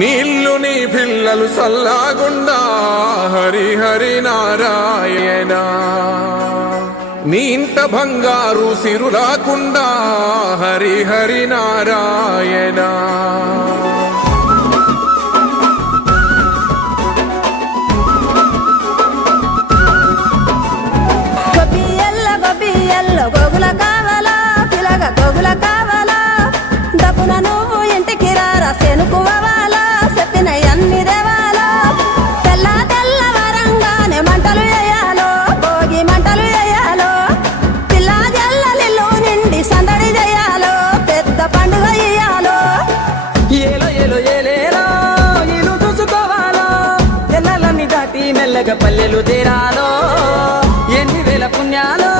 నీళ్ళు నీ పిల్లలు సల్లాగుండా హరి హరి నారాయణ. నీ ఇంట బంగారు సిరులాకుండా హరి హరి నారాయణ. గోగుల కావాలా పిలగ గోగుల కావాలా డబ్బున నువ్వు ఇంటికి రారా సెనుకువాలా చెప్పిన అన్ని దేవాలో తెల్ల తెల్ల వరంగానే మంటలు వేయాలో భోగి మంటలు వేయాలో పిల్ల జల్లలిల్లు నిండి సందడి చేయాలో పెద్ద పండుగ ఇయ్యాలో. ఏలో ఏలో ఏలేలో ఇల్లు చూసుకోవాలో ఎల్లలన్నీ దాటి మెల్లగా పల్లెలు తీరాలో ఎన్ని వేల పుణ్యాలో